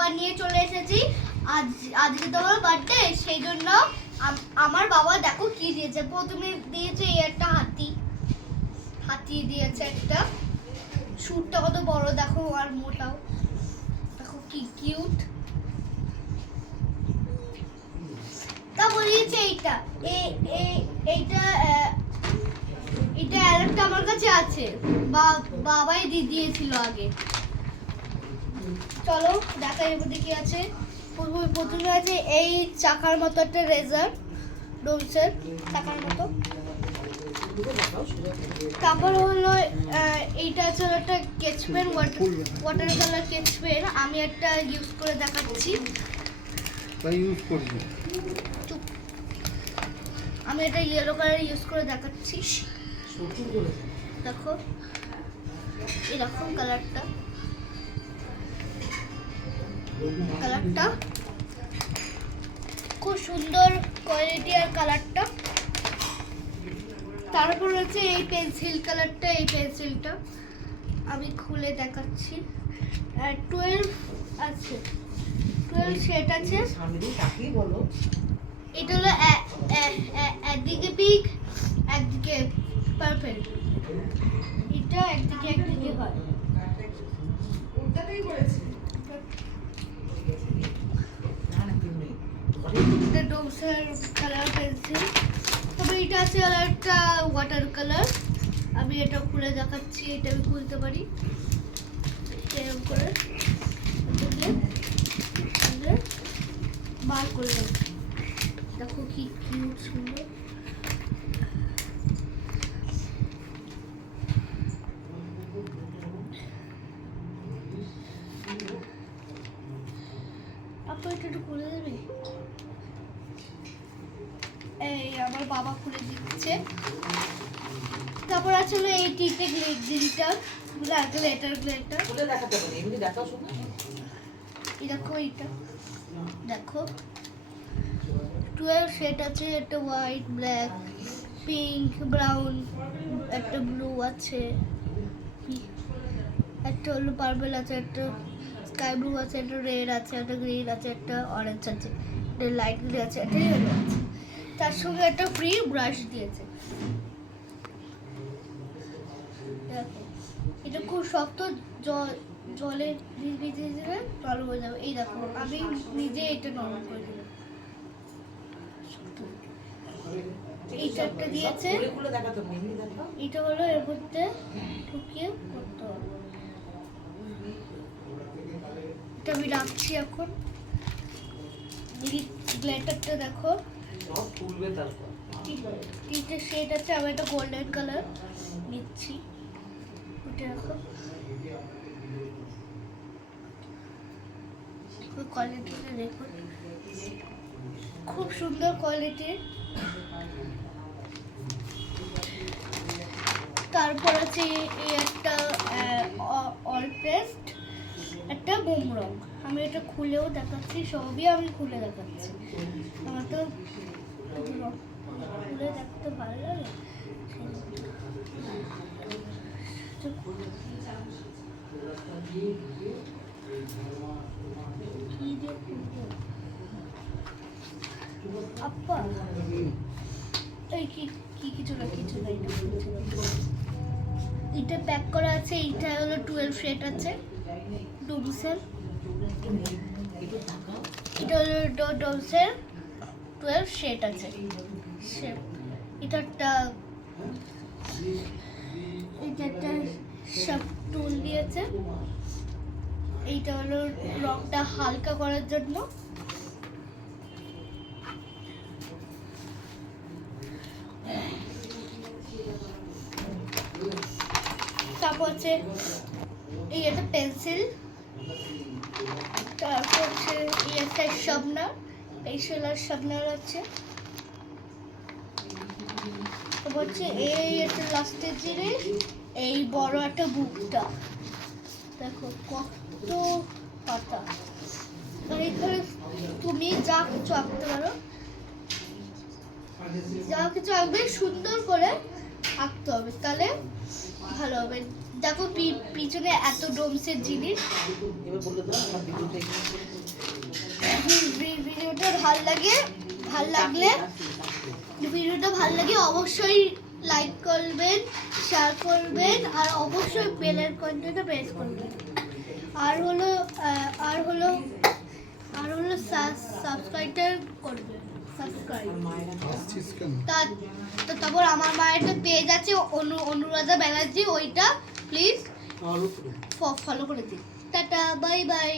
খাবার নিয়ে চলে এসেছি। আজ, আজকে তো আমার বার্থডে সেই জন্য আমার বাবা দেখো কি দিয়েছে। প্রথমে দিয়েছে এই একটা হাতি। হাতি দিয়েছে একটা। সুরটা কত বড় দেখো আর মোটাও। দেখো কি কিউট তারপর দিয়েছে এইটা। এইটা এটা আরেকটা আমার কাছে আছে। বাবাই দিয়ে দিয়েছিল আগে। চলো দেখা এর মধ্যে কি আছে। প্রথমে প্রথমে আছে এই চাকার মতো একটা রেজার ডোমসের চাকার মতো। তারপর হলো এইটা আছে হলো একটা sketch pen water colour sketch pen আমি একটা ইউজ করে দেখাচ্ছি। ইউজ করবি। আমি এটা ইয়েলো কালার ইউজ করে দেখাচ্ছি। দেখো এরকম কালারটা কালারটা। খুব সুন্দর কোয়ালিটি আর কালারটা। তারপর হচ্ছে এই পেন্সিল কালারটা, এই পেন্সিলটা আমি খুলে দেখাচ্ছি। টুয়েলভ আছে। টুয়েলভ শেড আছে। এটা হলো একদিকে পিক একদিকে পার্পল এটা একদিকে একদিকে হয়। এটা ডোমসের কালার পেন্সিল তবে এটা আছে একটা ওয়াটার কালার আমি এটা খুলে দেখাচ্ছি, এটা আমি খুলতে পারি। এরকম করে বার করে এই আমার বাবা খুলে দিচ্ছে। তারপর আছে হলো এই টিটে গ্লিটার গ্লেটার গ্লেটার খুলে দেখাতে পারি এমনি দেখাও শোনা। এই দেখো এইটা। দেখো। টুয়েলভ শেড আছে একটা হোয়াইট ব্ল্যাক পিঙ্ক ব্রাউন একটা ব্লু আছে। একটা হলো পার্পল আছে একটা স্কাই ব্লু আছে একটা রেড আছে একটা গ্রিন আছে একটা অরেঞ্জ আছে একটা লাইট গ্রিন আছে একটা ইয়েলো আছে। তার সঙ্গে একটা ফ্রি ব্রাশ দিয়েছে। এটা খুব শক্ত, জল, জলে ভিজ দিলে নরম হয়ে যাবে। এই দেখো, আমি নিজে এটা নরম করে দিয়েছে। এটা হলো এর মধ্যে ঢুকিয়ে করতে হবে। এটা আমি রাখছি এখন। গ্লেটারটা দেখো। খুলবে তারপর। তিনটে শেড আছে, আমি একটা গোল্ডেন কালার নিচ্ছি। ওটা রাখো। কোয়ালিটিটা খুব সুন্দর কোয়ালিটির তারপর আছে এই একটা অল পেস্ট একটা মোম রং আমি এটা খুলেও দেখাচ্ছি, সবই আমি খুলে দেখাচ্ছি। আমার তো খুলে দেখতে ভালো লাগে। এই কিছু না, কিছু এটা প্যাক করা আছে, এইটা হলো টুয়েলভ শেড আছে। ডুমসেল এটা হলো ড- ডমসেল টুয়েলভ শেড আছে। শেড এটা একটা এটা একটা টুল দিয়েছে। এইটা হলো রংটা হালকা করার জন্য। তারপর হচ্ছে একটা পেন্সিল, তারপর হচ্ছে একটা শার্পনার এই সেলার শার্পনার আছে তারপর হচ্ছে এই একটা লাস্টের জিনিস, এই বড় একটা বুকটা। দেখো কত পাতা। আর এখানে তুমি যা কিছু আঁকতে পারো, যা কিছু আঁকবে সুন্দর করে আঁকতে হবে। তাহলে ভালো হবে। দেখো পিছনে এত ডোমসের জিনিস। ভিডিওটা ভালো লাগে, ভালো লাগলে, ভিডিওটা ভালো লাগে অবশ্যই লাইক করবেন শেয়ার করবেন, আর অবশ্যই বেলের কন্টেন্টটা প্রেস করবেন। আর হলো আর হলো আর হলো সাবস্ক্রাইবটা করবেন। তা তো তারপর আমার মায়ের একটা পেজ আছে অনু অনুরাধা ব্যানার্জি ওইটা প্লিজ ফলো করে দিন। Tata bye bye